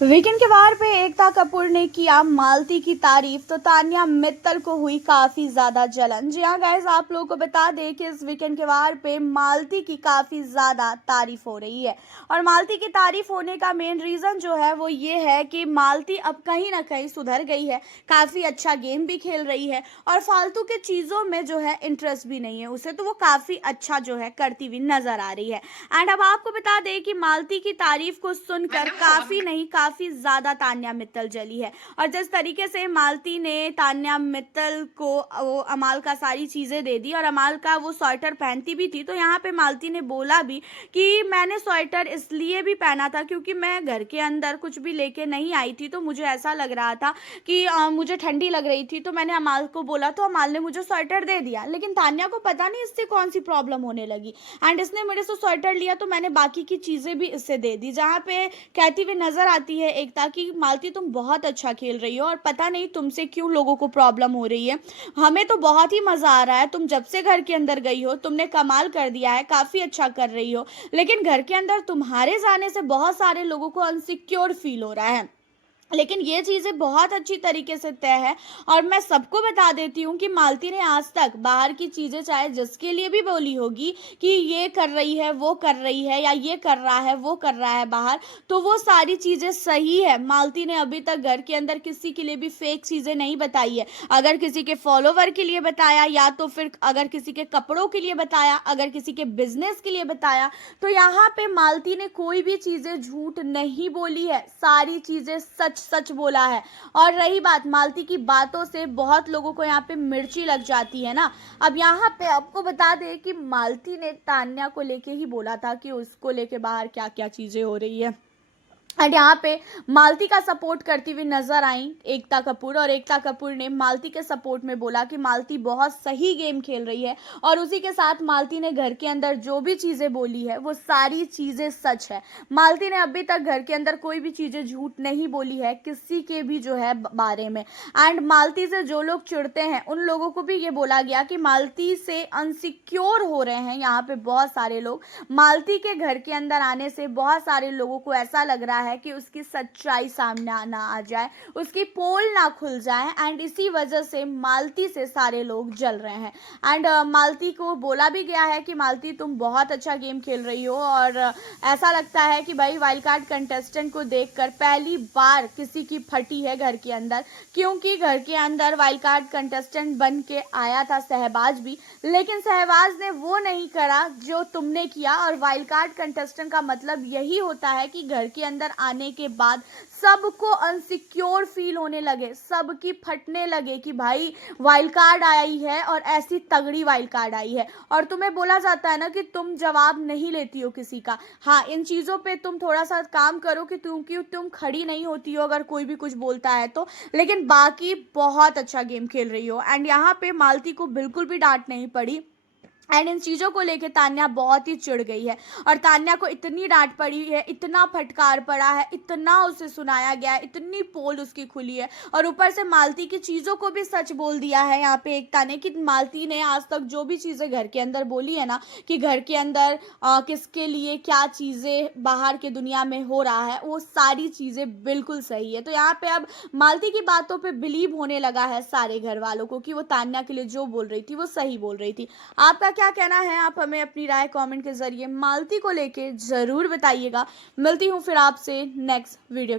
Weekend के वार पे एकता कपूर ने किया मालती की तारीफ तो तान्या मित्तल को हुई काफी ज्यादा जलन। जी हाँ गाइस, आप लोगों को बता दें कि इस वीकेंड के वार पे मालती की काफी ज्यादा तारीफ हो रही है। और मालती की तारीफ होने का मेन रीजन जो है वो ये है कि मालती अब कहीं ना कहीं सुधर गई है, काफी अच्छा गेम भी खेल रही है और फालतू के चीजों में जो है इंटरेस्ट भी नहीं है उसे, तो वो काफी अच्छा जो है करती हुई नजर आ रही है। एंड अब आपको बता दें कि मालती की तारीफ को सुनकर काफी नहीं काफी ज्यादा तान्या मित्तल जली है। और जिस तरीके से मालती ने तान्या मित्तल को वो अमाल का सारी चीजें दे दी और अमाल का वो स्वेटर पहनती भी थी, तो यहाँ पे मालती ने बोला भी कि मैंने स्वेटर इसलिए भी पहना था क्योंकि मैं घर के अंदर कुछ भी लेके नहीं आई थी, तो मुझे ऐसा लग रहा था कि मुझे ठंडी लग रही थी, तो मैंने अमाल को बोला तो अमाल ने मुझे स्वेटर दे दिया। लेकिन तान्या को पता नहीं इससे कौन सी प्रॉब्लम होने लगी एंड इसने मेरे से स्वेटर लिया तो मैंने बाकी की चीजें भी इससे दे दी, जहाँ पे कहती हुई नजर आती है एकता की मालती तुम बहुत अच्छा खेल रही हो और पता नहीं तुमसे क्यों लोगों को प्रॉब्लम हो रही है, हमें तो बहुत ही मजा आ रहा है, तुम जब से घर के अंदर गई हो तुमने कमाल कर दिया है, काफी अच्छा कर रही हो, लेकिन घर के अंदर तुम्हारे जाने से बहुत सारे लोगों को अनसिक्योर फील हो रहा है। लेकिन ये चीज़ें बहुत अच्छी तरीके से तय है और मैं सबको बता देती हूँ कि मालती ने आज तक बाहर की चीज़ें चाहे जिसके लिए भी बोली होगी कि ये कर रही है वो कर रही है या ये कर रहा है वो कर रहा है बाहर, तो वो सारी चीज़ें सही है। मालती ने अभी तक घर के अंदर किसी के लिए भी फेक चीज़ें नहीं बताई है। अगर किसी के फॉलोवर के लिए बताया या तो फिर अगर किसी के कपड़ों के लिए बताया, अगर किसी के बिजनेस के लिए बताया, तो यहाँ पे मालती ने कोई भी चीज़ें झूठ नहीं बोली है, सारी चीज़ें सच सच बोला है। और रही बात मालती की बातों से बहुत लोगों को यहाँ पे मिर्ची लग जाती है ना। अब यहाँ पे आपको बता दें कि मालती ने तान्या को लेके ही बोला था कि उसको लेके बाहर क्या क्या चीजें हो रही है एंड यहाँ पे मालती का सपोर्ट करती हुई नजर आई एकता कपूर, और एकता कपूर ने मालती के सपोर्ट में बोला कि मालती बहुत सही गेम खेल रही है और उसी के साथ मालती ने घर के अंदर जो भी चीज़ें बोली है वो सारी चीज़ें सच है। मालती ने अभी तक घर के अंदर कोई भी चीज़ें झूठ नहीं बोली है किसी के भी जो है बारे में। एंड मालती से जो लोग चिढ़ते हैं उन लोगों को भी ये बोला गया कि मालती से अनसिक्योर हो रहे हैं यहाँ पे बहुत सारे लोग, मालती के घर के अंदर आने से बहुत सारे लोगों को ऐसा लग रहा है कि उसकी सच्चाई सामने ना आ जाए, उसकी पोल ना खुल जाए एंड इसी वजह से मालती से सारे लोग जल रहे हैं। एंड मालती को बोला भी गया है कि मालती तुम बहुत अच्छा गेम खेल रही हो और ऐसा लगता है कि भाई वाइल्ड कार्ड कंटेस्टेंट को देखकर पहली बार किसी की फटी है घर के अंदर, क्योंकि घर के अंदर वाइल्ड कार्ड कंटेस्टेंट बन के आया था सहबाज भी, लेकिन सहबाज ने वो नहीं करा जो तुमने किया। और वाइल्ड कार्ड कंटेस्टेंट का मतलब यही होता है कि घर के अंदर आने के बाद सबको अनसिक्योर फील होने लगे, सबकी फटने लगे कि भाई वाइल्ड कार्ड आई है और ऐसी तगड़ी वाइल्ड कार्ड आई है। और तुम्हें बोला जाता है ना कि तुम जवाब नहीं लेती हो किसी का, हाँ इन चीज़ों पे तुम थोड़ा सा काम करो कि तुम खड़ी नहीं होती हो अगर कोई भी कुछ बोलता है तो, लेकिन बाकी बहुत अच्छा गेम खेल रही हो। एंड यहाँ पे मालती को बिल्कुल भी डांट नहीं पड़ी एंड इन चीज़ों को लेके तान्या बहुत ही चिढ़ गई है और तान्या को इतनी डांट पड़ी है, इतना फटकार पड़ा है, इतना उसे सुनाया गया है, इतनी पोल उसकी खुली है और ऊपर से मालती की चीज़ों को भी सच बोल दिया है यहाँ पे एकता ने कि मालती ने आज तक जो भी चीज़ें घर के अंदर बोली है ना कि घर के अंदर किसके लिए क्या चीज़ें बाहर के दुनिया में हो रहा है वो सारी चीज़ें बिल्कुल सही है। तो यहाँ पे अब मालती की बातों पे बिलीव होने लगा है सारे घर वालों को कि वो तान्या के लिए जो बोल रही थी वो सही बोल रही थी। आपका क्या कहना है? आप हमें अपनी राय कमेंट के जरिए मालती को लेके जरूर बताइएगा। मिलती हूँ फिर आपसे नेक्स्ट वीडियो के